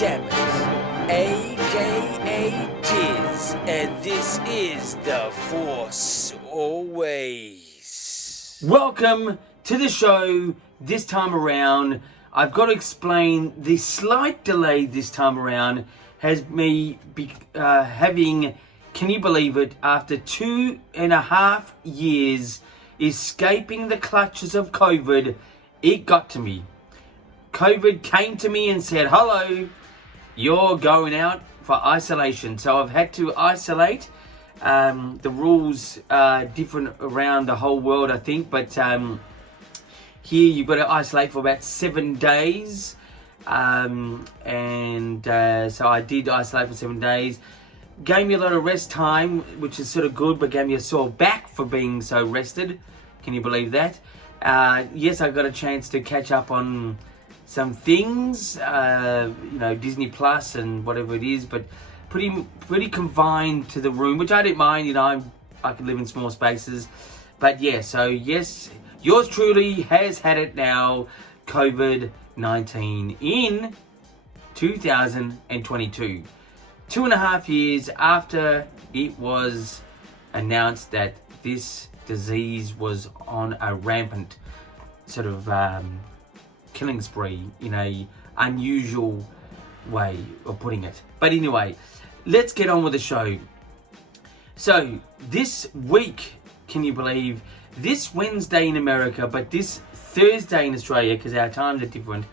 Samus, aka Tiz, and this is The Force Always. Welcome to the show. This time around, I've got to explain the slight delay this time around has me having, can you believe it, after 2.5 years escaping the clutches of COVID, it got to me. COVID came to me and said, hello, you're going out for isolation. So I've had to isolate. The rules are different around the whole world, I think, but here you've got to isolate for about 7 days. So I did isolate for 7 days. Gave me a lot of rest time, which is sort of good, but gave me a sore back for being so rested. Can you believe that? Yes, I got a chance to catch up on some things, Disney Plus and whatever it is, but pretty confined to the room, which I didn't mind. I could live in small spaces. But yeah, so yes, yours truly has had it now, COVID-19 in 2022. 2.5 years after it was announced that this disease was on a rampant sort of killing spree in a unusual way of putting it. But anyway, let's get on with the show. So this week, can you believe, this Wednesday in America, but this Thursday in Australia, because our times are different,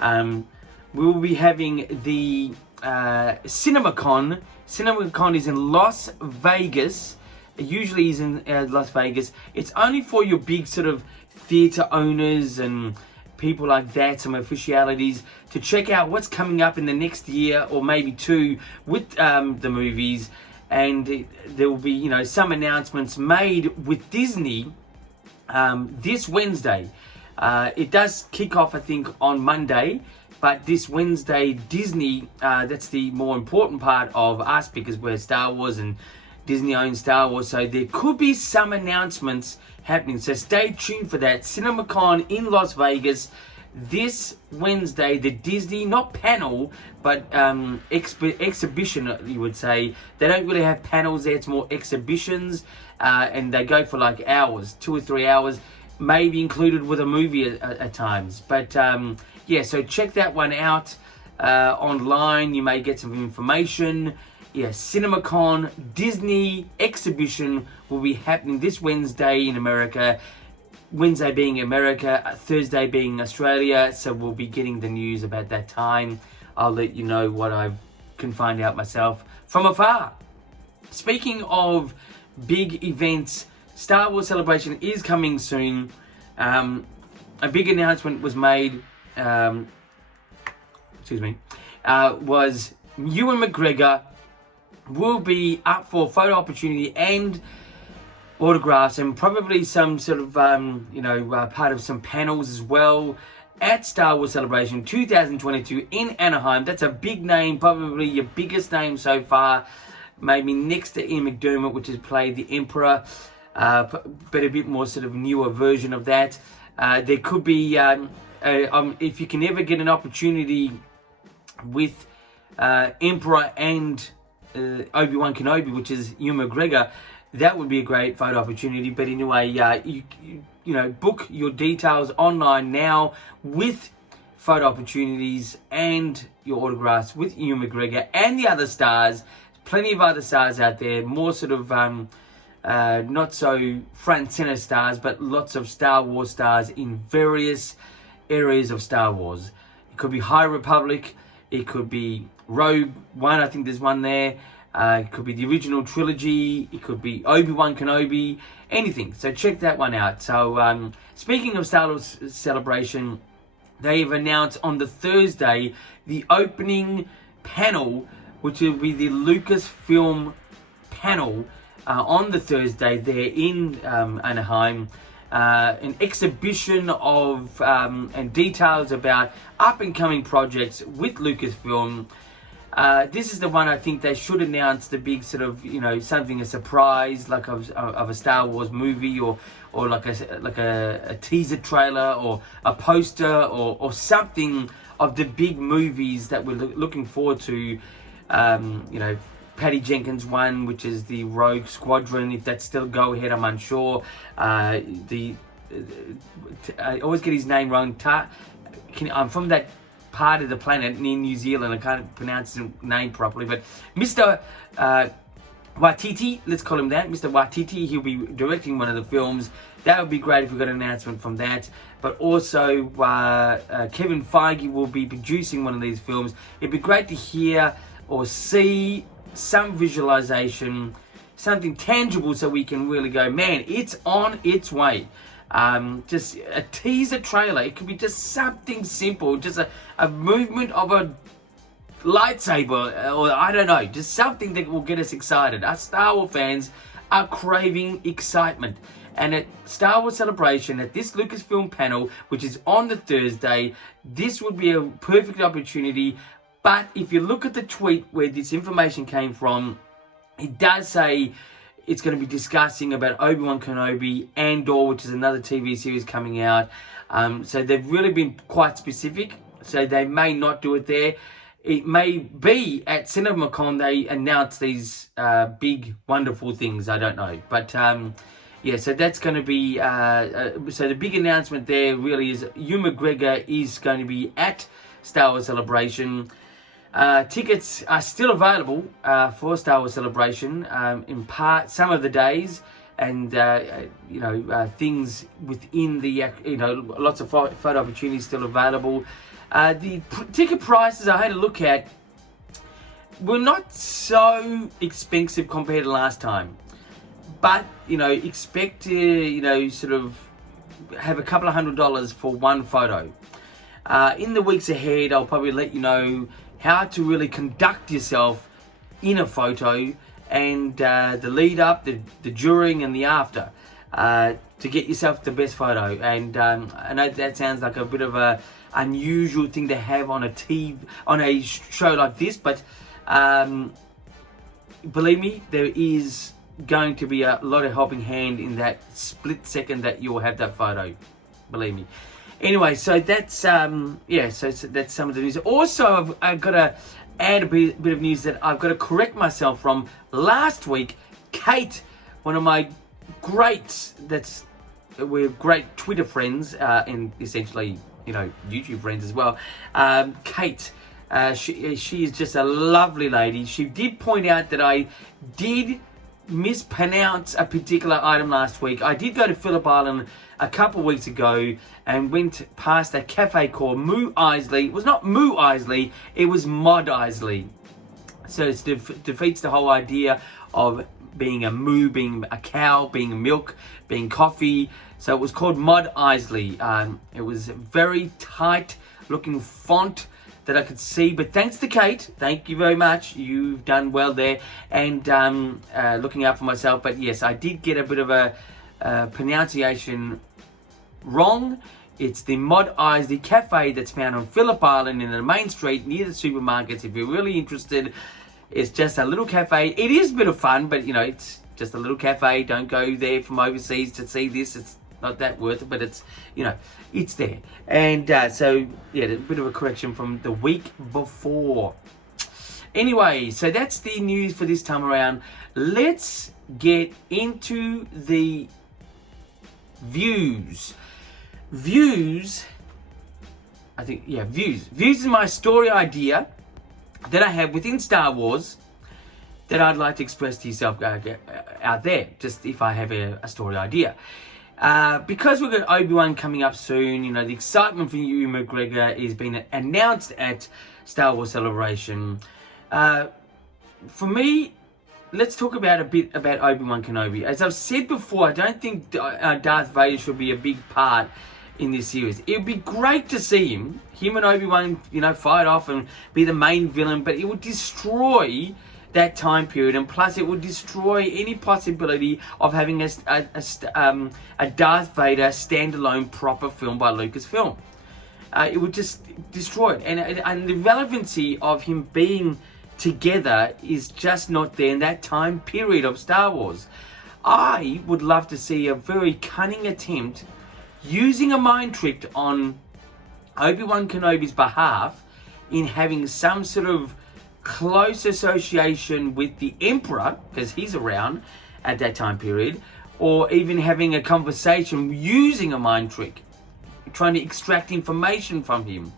we will be having the CinemaCon. CinemaCon is in Las Vegas. It usually is in Las Vegas. It's only for your big sort of theatre owners and people like that, some officialities, to check out what's coming up in the next year or maybe two with the movies. And there will be, some announcements made with Disney this Wednesday. It does kick off, I think, on Monday, but this Wednesday, Disney, that's the more important part of us because we're Star Wars and Disney owns Star Wars, so there could be some announcements happening. So stay tuned for that. CinemaCon in Las Vegas this Wednesday. The Disney, not panel, but exhibition, you would say. They don't really have panels there. It's more exhibitions, and they go for like hours, 2 or 3 hours, maybe included with a movie at times. But yeah, so check that one out online. You may get some information. Yes, CinemaCon Disney exhibition will be happening this Wednesday in America. Wednesday being America, Thursday being Australia. So we'll be getting the news about that time. I'll let you know what I can find out myself from afar. Speaking of big events, Star Wars Celebration is coming soon. A big announcement was made. Was Ewan Mcgregor will be up for photo opportunity and autographs and probably some sort of, part of some panels as well at Star Wars Celebration 2022 in Anaheim. That's a big name, probably your biggest name so far, maybe next to Ian McDermott, which has played the Emperor, but a bit more sort of newer version of that. There could be, if you can ever get an opportunity with Emperor and Obi-Wan Kenobi, which is Ewan McGregor, that would be a great photo opportunity. But anyway, you book your details online now with photo opportunities and your autographs with Ewan McGregor and the other stars. Plenty of other stars out there, more sort of not so front and center stars, but lots of Star Wars stars in various areas of Star Wars. It could be High Republic, it could be Rogue One, I think there's one there. It could be the original trilogy. It could be Obi-Wan Kenobi. Anything. So check that one out. So speaking of Star Wars Celebration, they have announced on the Thursday the opening panel, which will be the Lucasfilm Pannel on the Thursday there in Anaheim. An exhibition of and details about up-and-coming projects with Lucasfilm. This is the one I think they should announce the big sort of, something, a surprise like of a Star Wars movie or like a teaser trailer or a poster or something of the big movies that we're looking forward to. Patty Jenkins one, which is the Rogue Squadron. If that's still go ahead, I'm unsure. I always get his name wrong. I'm from that part of the planet in New Zealand. I can't pronounce his name properly, but Mr. Waititi, let's call him that. Mr. Waititi, he'll be directing one of the films. That would be great if we got an announcement from that. But also, Kevin Feige will be producing one of these films. It'd be great to hear or see some visualization, something tangible, so we can really go, man, it's on its way. Just a teaser trailer. It could be just something simple, just a movement of a lightsaber, or I don't know, just something that will get us excited. Us Star Wars fans are craving excitement. And at Star Wars Celebration, at this Lucasfilm panel, which is on the Thursday, this would be a perfect opportunity. But if you look at the tweet where this information came from, it does say it's going to be discussing about Obi-Wan Kenobi, Andor, which is another TV series coming out. So they've really been quite specific. So they may not do it there. It may be at CinemaCon they announce these big, wonderful things. I don't know. But yeah, so that's going to be... so the big announcement there really is Ewan McGregor is going to be at Star Wars Celebration. Tickets are still available for Star Wars Celebration in part some of the days, and things within the lots of photo opportunities still available. The ticket prices I had a look at were not so expensive compared to last time, but expect to sort of have a couple of $100 for one photo. In the weeks ahead, I'll probably let you know how to really conduct yourself in a photo, and the lead up, the during, and the after, to get yourself the best photo. And I know that sounds like a bit of a unusual thing to have on a show like this, but believe me, there is going to be a lot of helping hand in that split second that you'll have that photo. Believe me. Anyway, so that's so that's some of the news. Also, I've got to add a bit of news that I've got to correct myself from last week. Kate, one of my we're great Twitter friends, and essentially YouTube friends as well. Kate, she is just a lovely lady. She did point out that I did mispronounce a particular item last week. I did go to Phillip Island a couple of weeks ago and went past a cafe called Moo Isley. It was not Moo Isley, it was Mod Isley. So it defeats the whole idea of being a moo, being a cow, being milk, being coffee. So it was called Mod Isley. It was a very tight looking font that I could see, but thanks to Kate, thank you very much, you've done well there, and looking out for myself. But yes, I did get a bit of a pronunciation wrong. It's the Mod Isley Cafe that's found on Phillip Island in the main street near the supermarkets. If you're really interested, it's just a little cafe. It is a bit of fun, but it's just a little cafe. Don't go there from overseas to see this. It's not that worth it, but it's it's there. And so yeah, a bit of a correction from the week before. Anyway, so that's the news for this time around. Let's get into the views. Views is my story idea that I have within Star Wars that I'd like to express to yourself out there, just if I have a story idea. Because we've got Obi-Wan coming up soon, the excitement for Ewan McGregor is being announced at Star Wars Celebration. For me, let's talk a bit about Obi-Wan Kenobi. As I've said before, I don't think Darth Vader should be a big part in this series. It would be great to see him and Obi-Wan, fight off and be the main villain, but it would destroy that time period, and plus it would destroy any possibility of having a Darth Vader standalone proper film by Lucasfilm. It would just destroy it, and the relevancy of him being together is just not there in that time period of Star Wars. I would love to see a very cunning attempt using a mind trick on Obi-Wan Kenobi's behalf in having some sort of close association with the Emperor, because he's around at that time period, or even having a conversation using a mind trick, trying to extract information from him.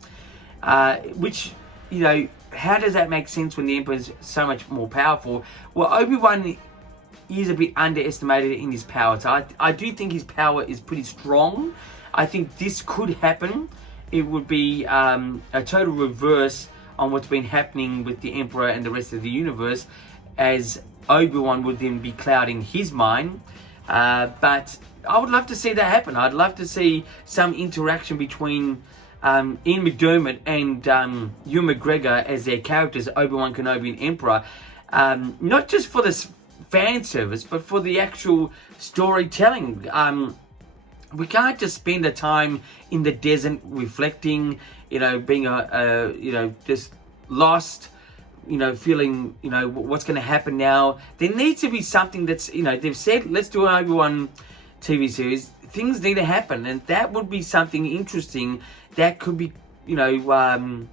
Which, you know, how does that make sense when the Emperor is so much more powerful? Well, Obi-Wan is a bit underestimated in his power. So I do think his power is pretty strong. I think this could happen. It would be a total reverse on what's been happening with the Emperor and the rest of the universe, as Obi-Wan would then be clouding his mind. But I would love to see that happen. I'd love to see some interaction between Ian McDermott and Ewan McGregor as their characters, Obi-Wan Kenobi and Emperor. Not just for this fan service, but for the actual storytelling. We can't just spend the time in the desert reflecting, you know, being just lost, you know, feeling, you know, what's going to happen now. There needs to be something that's, you know, they've said, let's do an Obi-Wan TV series. Things need to happen, and that would be something interesting that could be, you know,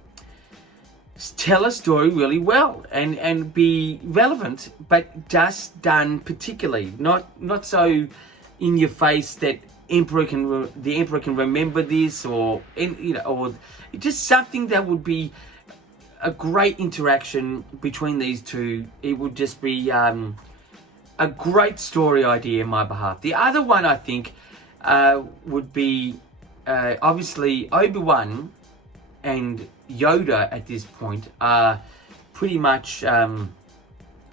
tell a story really well and be relevant, but just done particularly, not so in your face that the Emperor can remember this, or just something that would be a great interaction between these two. It would just be a great story idea in my behalf. The other one I think would be obviously Obi-Wan and Yoda at this point are pretty much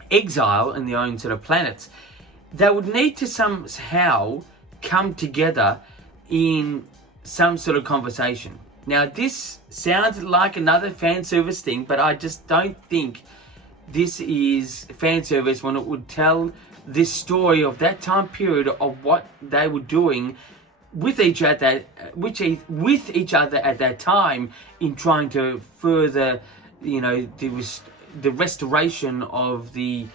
exile in their own sort of planets. They would need to somehow come together in some sort of conversation. Now, this sounds like another fan service thing, but I just don't think this is fan service when it would tell this story of that time period of what they were doing with each other at that time in trying to further, you know, the restoration of the,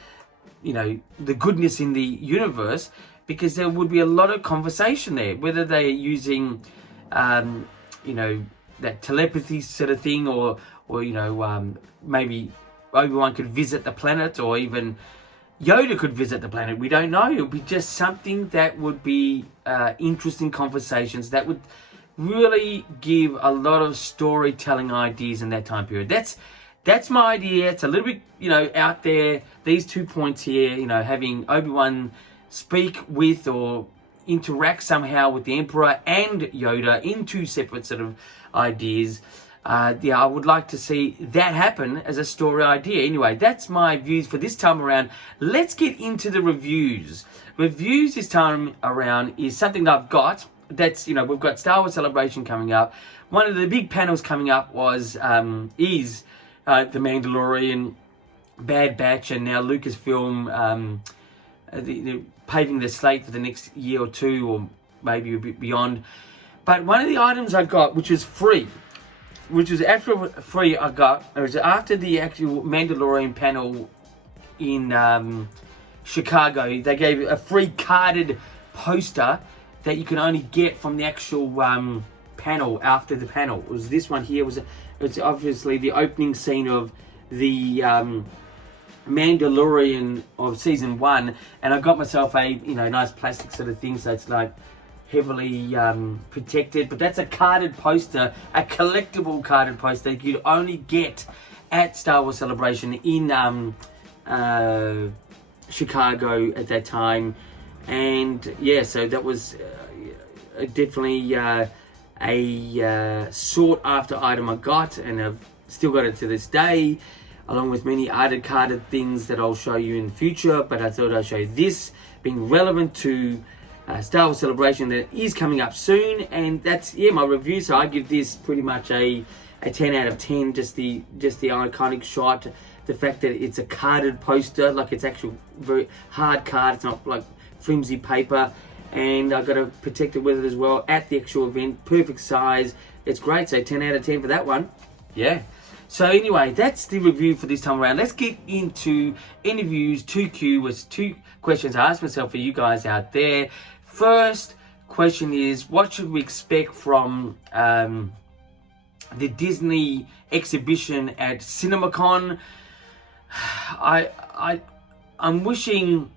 you know, the goodness in the universe, because there would be a lot of conversation there, whether they're using, you know, that telepathy sort of thing, or you know, maybe Obi-Wan could visit the planet, or even Yoda could visit the planet. We don't know. It would be just something that would be interesting conversations that would really give a lot of storytelling ideas in that time period. That's my idea. It's a little bit, you know, out there. These 2 points here, you know, having Obi-Wan speak with or interact somehow with the Emperor and Yoda in two separate sort of ideas. Yeah, I would like to see that happen as a story idea. Anyway, that's my views for this time around. Let's get into the reviews. Reviews this time around is something that I've got. That's, you know, we've got Star Wars Celebration coming up. One of the big panels coming up is The Mandalorian, Bad Batch, and now Lucasfilm paving the slate for the next year or two, or maybe a bit beyond. But one of the items I got, which was free, it was after the actual Mandalorian panel in Chicago. They gave a free carded poster that you can only get from the actual panel after the panel. It was this one here. It's obviously the opening scene of the Mandalorian of season 1, and I got myself a nice plastic sort of thing, so it's like heavily protected. But that's a carded poster, a collectible carded poster that you'd only get at Star Wars Celebration in Chicago at that time. And yeah, so that was definitely a sought after item I got, and I've still got it to this day, along with many other carded things that I'll show you in the future. But I thought I'd show you this being relevant to Star Wars Celebration that is coming up soon. And that's my review. So I give this pretty much a 10 out of 10. Just the iconic shot, the fact that it's a carded poster, like it's actual very hard card, it's not like flimsy paper, and I've got to protect it with it as well at the actual event. Perfect size, it's great. So 10 out of 10 for that one. Yeah. So anyway, that's the review for this time around. Let's get into interviews 2Q with 2 questions I asked myself for you guys out there. First question is, what should we expect from the Disney exhibition at CinemaCon. I'm wishing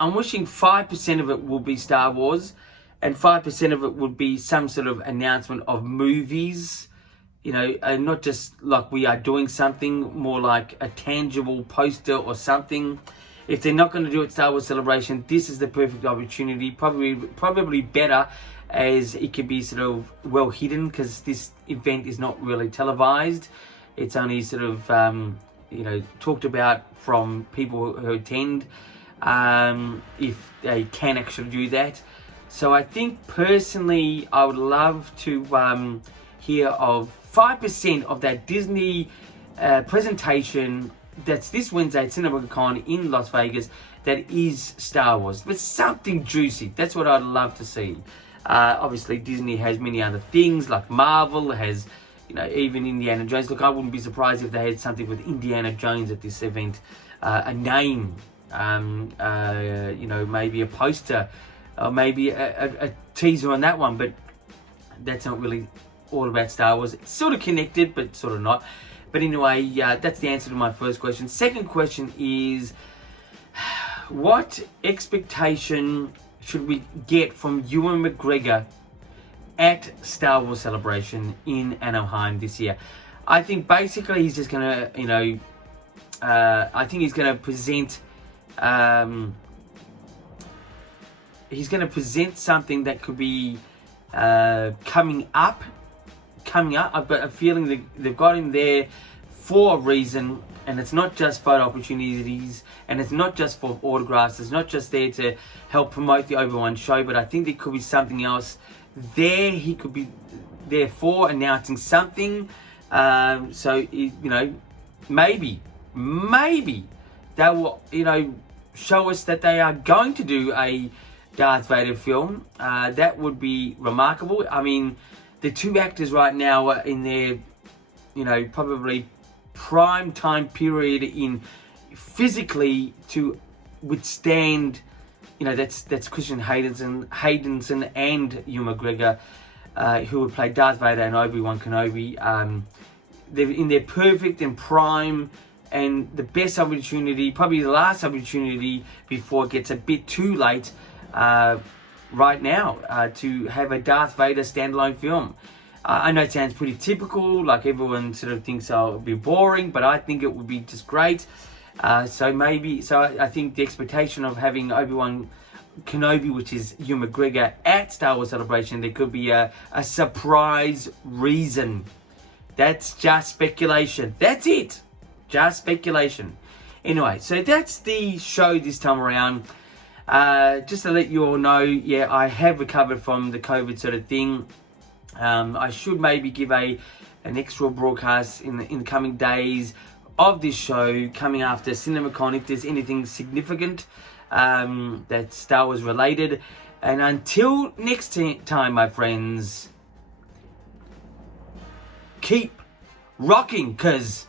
5% of it will be Star Wars, and 5% of it would be some sort of announcement of movies. And not just like we are doing something, more like a tangible poster or something. If they're not going to do it Star Wars Celebration, this is the perfect opportunity. Probably better, as it could be sort of well hidden, because this event is not really televised. It's only sort of talked about from people who attend, if they can actually do that. So I think personally, I would love to hear of 5% of that Disney presentation that's this Wednesday at CinemaCon in Las Vegas that is Star Wars. But something juicy. That's what I'd love to see. Obviously, Disney has many other things, like Marvel has, even Indiana Jones. Look, I wouldn't be surprised if they had something with Indiana Jones at this event. A name, maybe a poster, or maybe a teaser on that one. But that's not really all about Star Wars. It's sort of connected, but sort of not. But anyway, that's the answer to my first question. Second question is, what expectation should we get from Ewan McGregor at Star Wars Celebration in Anaheim this year? I think basically he's just gonna, I think he's gonna present, something that could be coming up. I've got a feeling that they've got him there for a reason, and it's not just photo opportunities, and it's not just for autographs. It's not just there to help promote the Obi-Wan show, but I think there could be something else there. He could be there for announcing something. So maybe they will, show us that they are going to do a Darth Vader film. That would be remarkable. I mean, the two actors right now are in their, probably prime time period in physically to withstand, that's Christian Haydenson and Ewan McGregor, who would play Darth Vader and Obi-Wan Kenobi. They're in their perfect and prime, and the best opportunity, probably the last opportunity before it gets a bit too late, right now, to have a Darth Vader standalone film. I know it sounds pretty typical, like everyone sort of thinks it'll be boring, but I think it would be just great. So I think the expectation of having Obi-Wan Kenobi, which is Ewan McGregor, at Star Wars Celebration, there could be a surprise reason. That's just speculation. That's it. Just speculation. Anyway, so that's the show this time around. Just to let you all know, I have recovered from the COVID sort of thing. I should maybe give an extra broadcast in the coming days of this show coming after CinemaCon, if there's anything significant that's Star Wars related. And until next time, my friends, keep rocking, because